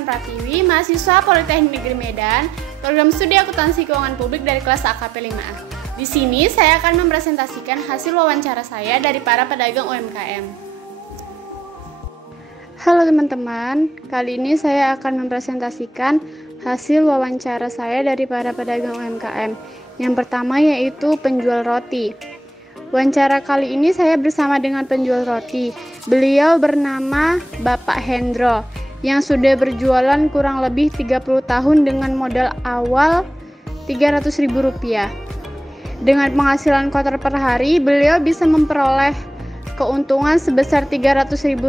Irfan Pratiwi, mahasiswa Politeknik Negeri Medan, program studi akuntansi keuangan publik dari kelas AKP 5A. Di sini saya akan mempresentasikan hasil wawancara saya dari para pedagang UMKM. Halo teman-teman, kali ini saya akan mempresentasikan hasil wawancara saya dari para pedagang UMKM. Yang pertama yaitu penjual roti. Wawancara kali ini saya bersama dengan penjual roti. Beliau bernama Bapak Hendro yang sudah berjualan kurang lebih 30 tahun dengan modal awal Rp300.000. Dengan penghasilan kotor per hari, beliau bisa memperoleh keuntungan sebesar Rp300.000.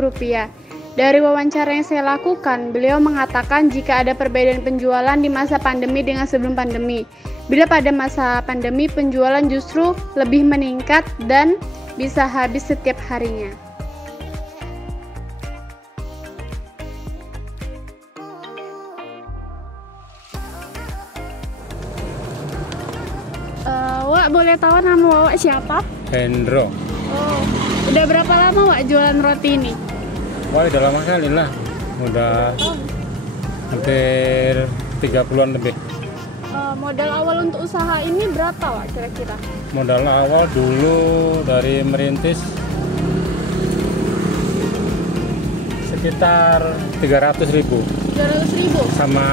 Dari wawancara yang saya lakukan, beliau mengatakan jika ada perbedaan penjualan di masa pandemi dengan sebelum pandemi. Bila pada masa pandemi penjualan justru lebih meningkat dan bisa habis setiap harinya. Wak, boleh tahu nama Wak siapa? Hendro. Oh, udah berapa lama Wak jualan roti ini? Wah, udah lama kali lah. Udah hampir 30-an lebih. Modal awal untuk usaha ini berapa Wak kira-kira? Modal awal dulu dari merintis sekitar 300.000. 300.000? Sama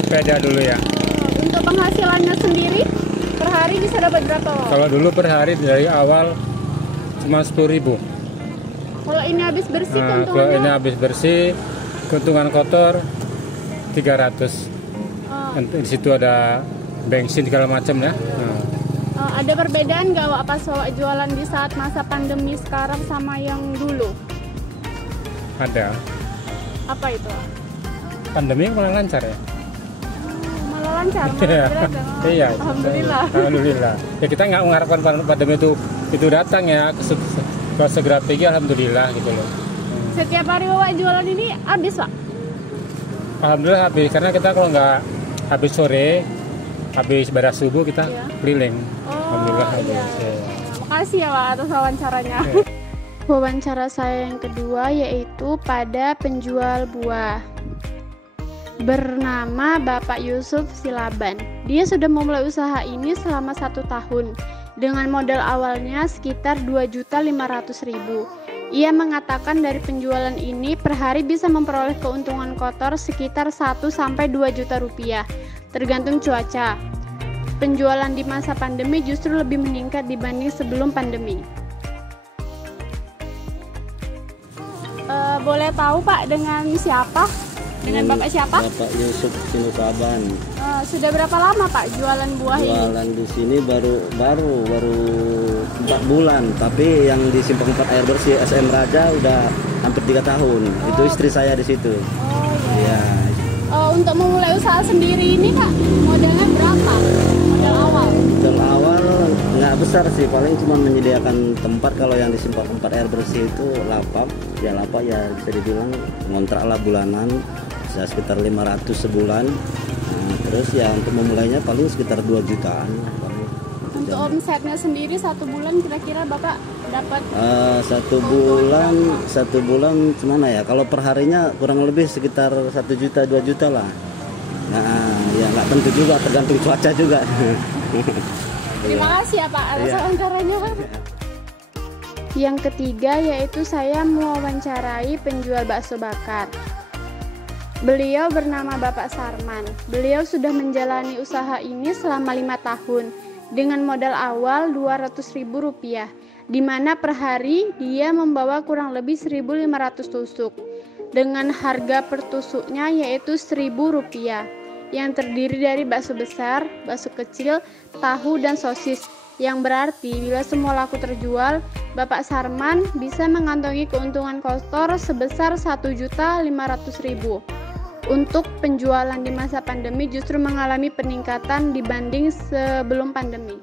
sepeda dulu ya. Untuk penghasilannya sendiri per hari bisa dapat berapa Wak? Kalau dulu per hari dari awal cuma 10.000. Kalau ini habis bersih keuntungannya? Kalau ini habis bersih, keuntungan kotor 300. Di situ ada bensin segala macam ya. Ada perbedaan nggak Wak pas Wak jualan di saat masa pandemi sekarang sama yang dulu? Ada. Apa itu Wak? Pandemi malah lancar ya. Malah lancar? Iya. Alhamdulillah. Alhamdulillah. Ya kita nggak mengharapkan pandemi itu datang ya. Kalau segera pergi alhamdulillah gitu loh. Setiap hari Wak jualan ini habis Wak? Alhamdulillah habis, karena kita kalau nggak habis sore, habis baras subuh kita keliling. Alhamdulillah habis. Iya. Makasih ya Wak atas wawancaranya. Wawancara saya yang kedua yaitu pada penjual buah. Bernama Bapak Yusuf Silaban. Dia sudah memulai usaha ini selama 1 tahun dengan modal awalnya sekitar Rp2.500.000. Ia mengatakan dari penjualan ini per hari bisa memperoleh keuntungan kotor sekitar 1-2 juta rupiah, tergantung cuaca. Penjualan di masa pandemi justru lebih meningkat dibanding sebelum pandemi. Boleh tahu Pak dengan siapa? Dengan Bapak siapa? Bapak Yusuf Silaban. Sudah berapa lama Pak jualan buah ini? Jualan di sini baru 4 bulan, tapi yang di Simpang 4 Air Bersih SM Raja udah hampir 3 tahun. Itu istri saya di situ. Oh iya. Ya. Untuk memulai usaha sendiri ini Kak, modalnya berapa? Modal awal? Modal awal nggak besar sih, paling cuma menyediakan tempat. Kalau yang di Simpang 4 Air Bersih itu lapak ya bisa dibilang ngontrak lah bulanan, bisa sekitar 500 sebulan. Nah, terus ya untuk memulainya paling sekitar 2 jutaan. Untuk omsetnya sendiri 1 bulan kira-kira Bapak dapat? 1 bulan gimana ya? Kalau per harinya kurang lebih sekitar 1 juta 2 juta lah. Nah, ya nggak tentu juga, tergantung cuaca juga. Terima kasih ya Pak atas wawancaranya. Yang ketiga yaitu saya mewawancarai penjual bakso bakar. Beliau bernama Bapak Sarman. Beliau sudah menjalani usaha ini selama 5 tahun dengan modal awal Rp200.000, di mana per hari dia membawa kurang lebih 1.500 tusuk dengan harga per tusuknya yaitu Rp1.000 yang terdiri dari bakso besar, bakso kecil, tahu dan sosis. Yang berarti bila semua laku terjual, Bapak Sarman bisa mengantongi keuntungan kotor sebesar Rp1.500.000. Untuk penjualan di masa pandemi justru mengalami peningkatan dibanding sebelum pandemi.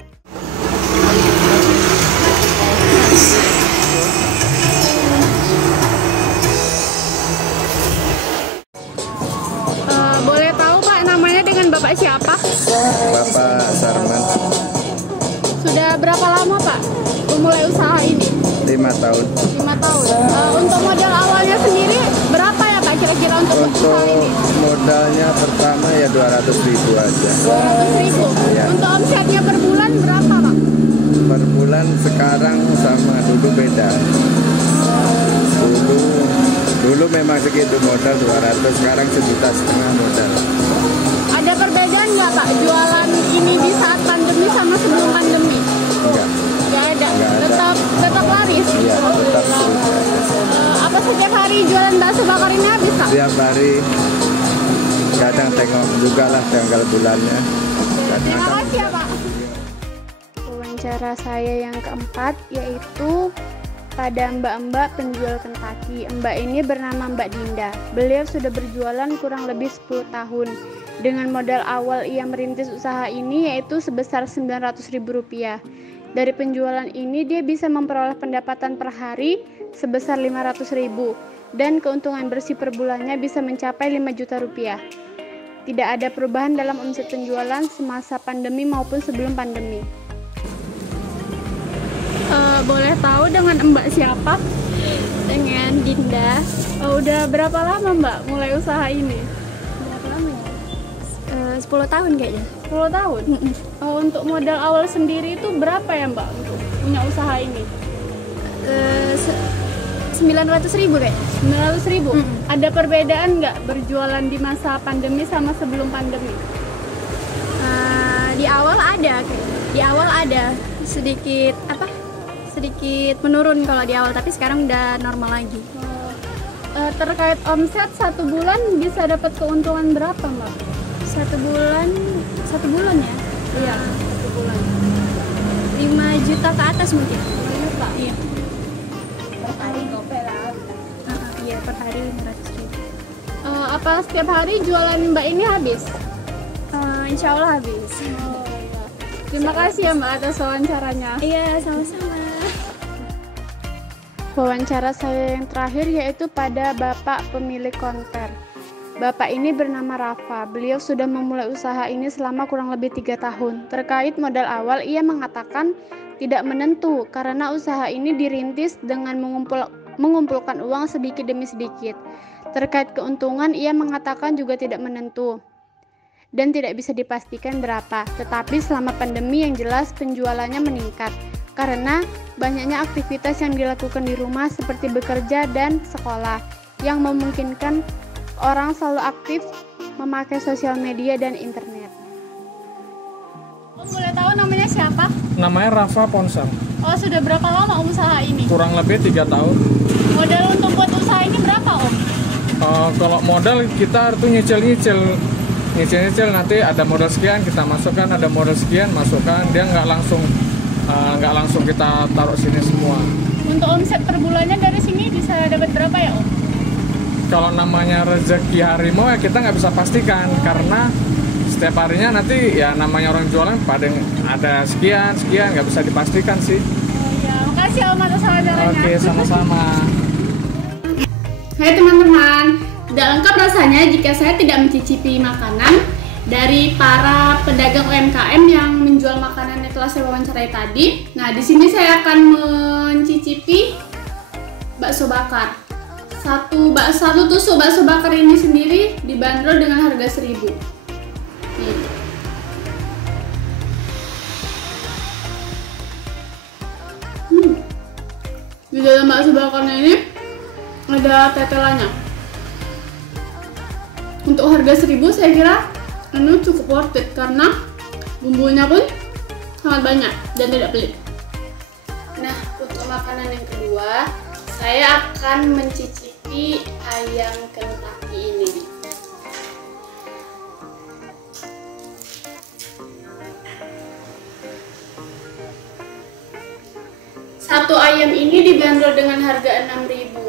Boleh tahu Pak namanya dengan Bapak siapa? Bapak Sarman. Sudah berapa lama Pak memulai usaha ini? 5 tahun. 5 tahun. Untuk modal awalnya sendiri berapa ya Pak kira-kira untuk usaha ini? Modalnya pertama ya 200.000 aja. 200.000. Iya. Untuk omsetnya per bulan berapa, Pak? Per bulan sekarang sama dulu beda. Dulu memang segitu modal 200, sekarang 1,5 juta modal. Ada perbedaan nggak, Pak, jualan ini di saat pandemi sama sebelum pandemi? Enggak. Nggak ada. Nggak ada. Tetap laris. Iya, tetap terus. Apa setiap hari jualan bakso bakar ini habis, Pak? Tiap hari kadang tengok juga lah tanggal bulannya. Terima kasih ya, Pak. Wawancara saya yang keempat yaitu pada mbak-mbak penjual Kentucky. Mbak ini bernama Mbak Dinda. Beliau sudah berjualan kurang lebih 10 tahun. Dengan modal awal ia merintis usaha ini yaitu sebesar Rp900.000. Dari penjualan ini dia bisa memperoleh pendapatan per hari sebesar Rp500.000 dan keuntungan bersih per bulannya bisa mencapai Rp5 juta. Tidak ada perubahan dalam omset penjualan semasa pandemi maupun sebelum pandemi. Boleh tahu dengan Mbak siapa? Dengan Dinda. Udah berapa lama Mbak mulai usaha ini? Berapa lama ya? 10 tahun kayaknya. 10 tahun? Untuk modal awal sendiri itu berapa ya Mbak untuk punya usaha ini? 900.000 kayaknya. 900.000? Ada perbedaan nggak berjualan di masa pandemi sama sebelum pandemi? Di awal ada kayaknya. Di awal ada sedikit menurun kalau di awal, tapi sekarang udah normal lagi. Terkait omset satu bulan bisa dapat keuntungan berapa Mbak? Satu bulan ya? Iya, satu bulan. 5 juta ke atas mungkin. 5 juta? Iya. Per hari gopay lah. Iya, per hari 500.000. Apa setiap hari jualan Mbak ini habis? Insya Allah habis. Terima kasih ya Mbak atas wawancaranya. Iya, sama-sama. Wawancara saya yang terakhir yaitu pada Bapak pemilik konter. Bapak ini bernama Rafa. Beliau sudah memulai usaha ini selama kurang lebih 3 tahun. Terkait modal awal, ia mengatakan tidak menentu karena usaha ini dirintis dengan mengumpulkan uang sedikit demi sedikit. Terkait keuntungan, ia mengatakan juga tidak menentu dan tidak bisa dipastikan berapa. Tetapi selama pandemi yang jelas penjualannya meningkat karena banyaknya aktivitas yang dilakukan di rumah seperti bekerja dan sekolah yang memungkinkan orang selalu aktif memakai sosial media dan internet. Boleh tahu namanya siapa? Namanya Rafa Ponsang. Oh, sudah berapa lama usaha ini? Kurang lebih 3 tahun. Modal untuk buat usaha ini berapa Om? Kalau modal kita itu nyicil nanti ada modal sekian kita masukkan, ada modal sekian masukkan, dia nggak langsung kita taruh sini semua. Untuk omset per bulannya dari sini bisa dapat berapa ya Om? Kalau namanya rezeki harimau ya kita nggak bisa pastikan karena setiap harinya nanti ya namanya orang jualan pada ada sekian nggak bisa dipastikan sih. Oh ya, makasih Om atas wawancaranya. Oke, sama-sama. Hai teman-teman, tidak lengkap rasanya jika saya tidak mencicipi makanan dari para pedagang UMKM yang menjual makanan yang telah saya wawancarai tadi. Nah, di sini saya akan mencicipi bakso bakar. Satu tusuk bakso bakar ini sendiri dibanderol dengan harga 1.000. Nih. Di dalam bakso bakarnya ini ada tetelannya. Untuk harga 1.000 saya kira ini cukup worth it karena bumbunya pun sangat banyak dan tidak pelit. Nah, untuk makanan yang kedua saya akan mencicipi ayam Kentucky ini. Satu ayam ini dibanderol dengan harga Rp6.000.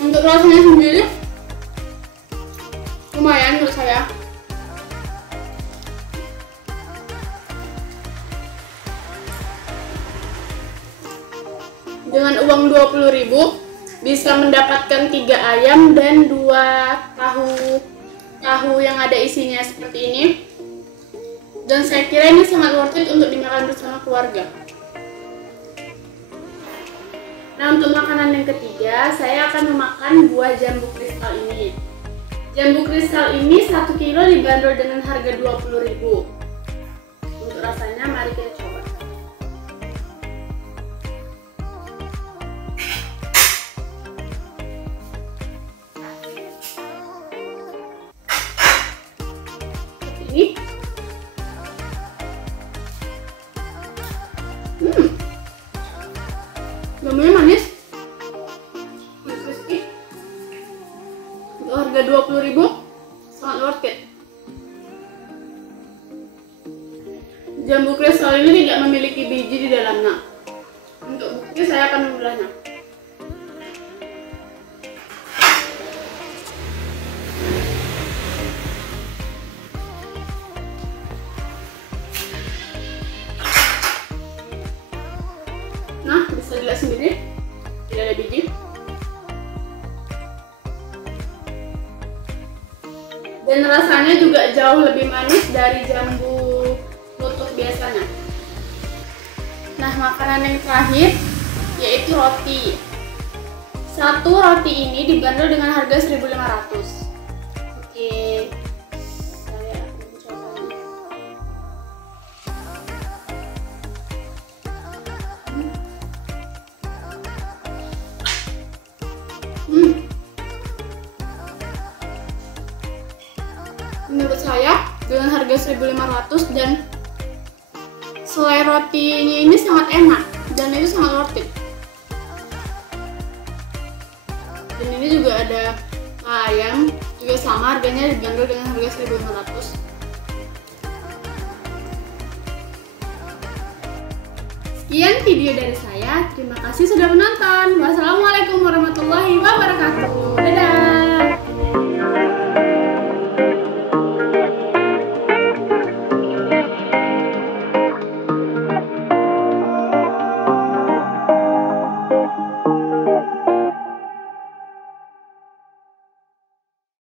Untuk rasanya sendiri lumayan menurut saya. Dengan uang Rp20.000 bisa mendapatkan 3 ayam dan 2 tahu yang ada isinya seperti ini. Dan saya kira ini sangat worth it untuk dimakan bersama keluarga. Nah, untuk makanan yang ketiga, saya akan memakan buah jambu kristal ini. Jambu kristal ini 1 kilo dibanderol dengan harga 20.000. Untuk rasanya, mari kita coba. Ini jambunya manis, crispy. Untuk harga 20.000 sangat worth it. Jambu kristal ini tidak memiliki biji di dalamnya. Untuk bukti saya akan membelahnya. Nah, bisa dilihat sendiri, tidak ada biji. Dan rasanya juga jauh lebih manis dari jambu lutut biasanya. Nah, makanan yang terakhir yaitu roti. Satu roti ini dibanderol dengan harga 1.500. Oke, saya akan mencobanya. Menurut saya dengan harga 1.500 dan selai rotinya ini sangat enak dan itu sangat worth it. Dan ini juga ada ayam, juga sama harganya dibanderol dengan harga 1.500. Sekian video dari saya, terima kasih sudah menonton.